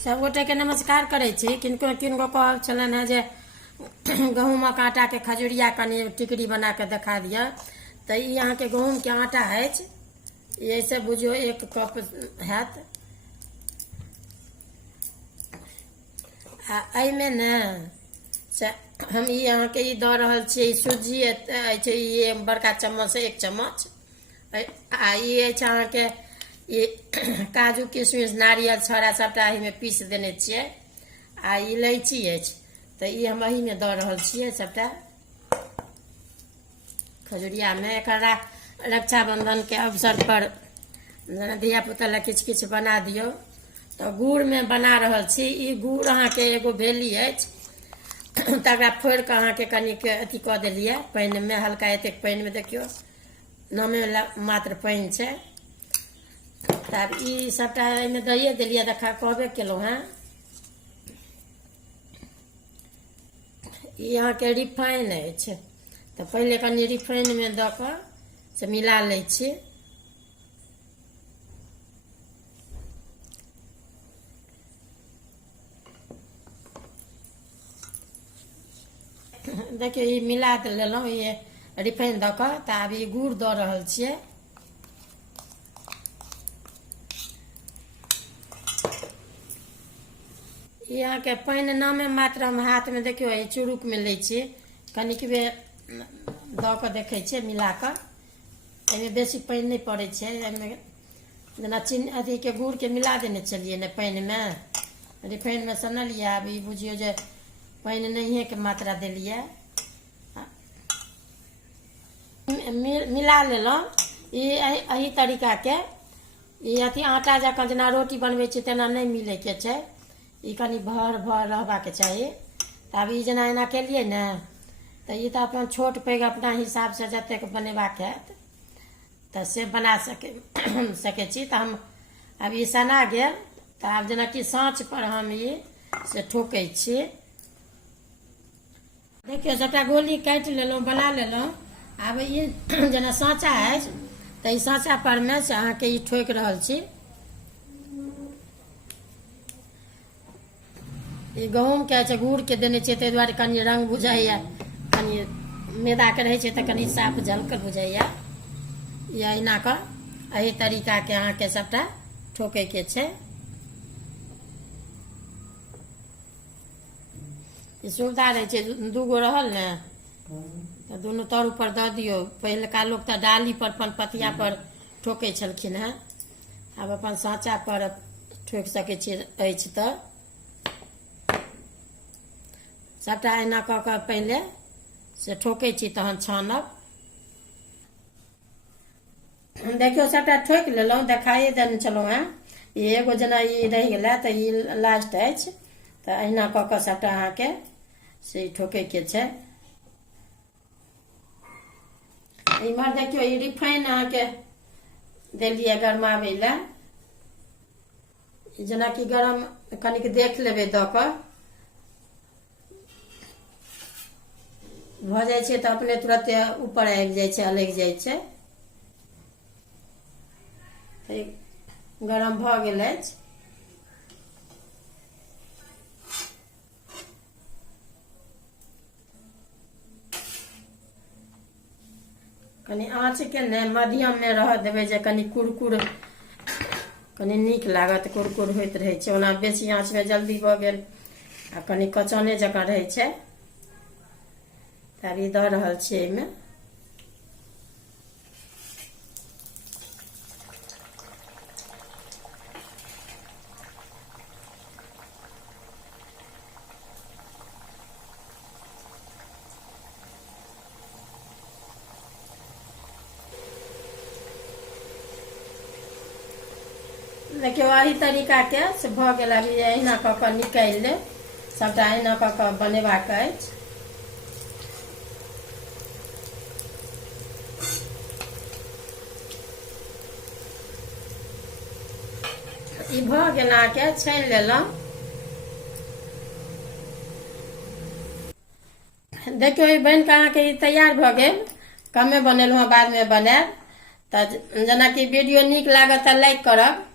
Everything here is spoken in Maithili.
सब गोटे के नमस्कार करे छी। किनको किनको कहल छलन है जे गहूमक आटा के खजुरिया कनी टिकड़ी बना के देखा दिया। तो ये यहाँ के गहूम के आटा है, ये से बुझियो 1 कप हैत। एमे ने से हम यहाँ के दऽ रहल छी सूजी ये बड़का चम्मच से 1 चम्मच। आ ये अहाँ के ये काजू किशमिश नारियल छोड़ा सबटा में पीस देने छियै। आ इलायची अछि तो ये हम एही में दऽ रहल छियै सबटा खजुरिया में। एकरा रक्षाबंधन के अवसर पर धिया पुता ला किछ किछ बना दियो तो गुड़ में बना रहल छी। ई गुड़ अहाँ के एगो भेली अछि, तकरा फोड़ के अहाँ के कनिक अथी कऽ देलियै पानि में, हल्का एतेक पानि में देखियो नामे मात्र पानि छै। तब ई सबटा एहिमे दैए देलियै, देखा कहबे केलहुँ हैं। ई यहाँ के रिफाइन अछि तो पहले कनी रिफाइन में दऽ कऽ से मिला लै छी। देखियो ई मिला लेलहुँ ये रिफाइन दऽ कऽ। तऽ आब ई गुड़ दऽ रहल छियै। यहाँ के पानि नामे मात्र हम हाथ में देखियो ये चुरुक में लै छी, कनिक बे दऽ कऽ देखै छियै मिला कऽ। एहिमे बेसी पानि नहीं पड़ै छै। एहिमे जेना चीनी अथी के गुड़ के मिला देने छलियै ने पानि में, रिफाइन में सनलियै। आब ई बुझियो जे पानि नहिए के मात्रा देलियै, मिला लेलहुँ। ई एही तरीका के ई अथी आटा जकाँ जेना रोटी बनबै छी तेना नहीं मिले के छै। ई कनी भर भर रहबाक चाही। तब ई जेना एना केलियै ने तो ई तो अपन छोट पैघ अपना हिसाब से जतेक बनेबाक हैत तो से बना सके छी। तो हम अब ई सना गेल तो आब जेना कि साँच पर हम ई से ठोकै छी। देखियो सबटा गोली काटि लेलहुँ, बना लेलहुँ। आब ई जेना साँचा अछि तो ई साँचा पर में से अहाँ के ई ठोकि रहल छी। ई गहूम के छै, गुड़ के देने छियै ताहि दुआरे कनी रंग बुझाइया, कनी मैदा के रहै छै तो कनी साफ झलकल बुझाइया। या एना कऽ एही तरीका के अहाँ के सबटा ठोकै के छै। ई सुविधा रहै छै, 2 गो रहल ने तो दुनू तर ऊपर दऽ दियौ। पहिलका लोग तो डाली पर अपन पथिया पर ठोकै छलखिन हैं, आब अपन साँचा पर ठोकि सकै छियै अछि। तऽ सबटा एना कऽ कऽ पहिले से ठोकै छी तहन छानब। देखियो सबटा ठोकि लेलहुँ, देखाइए देने छलहुँ हैं। ई एगो जेना ई रहि गेलै तो ई लास्ट अछि। तो अहिना कऽ कऽ सबटा अहाँ के से ठोकै के छै। इमहर देखियो ई रिफाइन अहाँ के देलियै गरमाबै लए। जेना कि गरम कनिक देख लेबै दऽ कऽ भऽ जाइ छै तो अपने तुरंत ऊपर आबि जाइ छै, अलगि जाइ छै। गरम भऽ गेल अछि। कनी आँच के ने मध्यम में रह देबै जे कनी कुरकुर कनी नीक लागत, कुरकुर होइत रहै छै। ओना बेसी आँच में जल्दी भऽ गेल आ कनी कचने जकाँ रहै छै। तब ई दऽ रहल छियै एहिमे। देखियो एही तरीका के से भऽ गेल। अभी अहिना कऽ कऽ निकालि ले, सबटा अहिना कऽ कऽ बनेबाक अछि। ई भऽ गेल, अहाँके छानि लेलहुँ। देखियो ई बनि कऽ अहाँके ई तैयार भऽ गेल। कमे बनेलहुँ, बाद में बनायब। तो जेना कि वीडियो नीक लागत तो लाइक करब।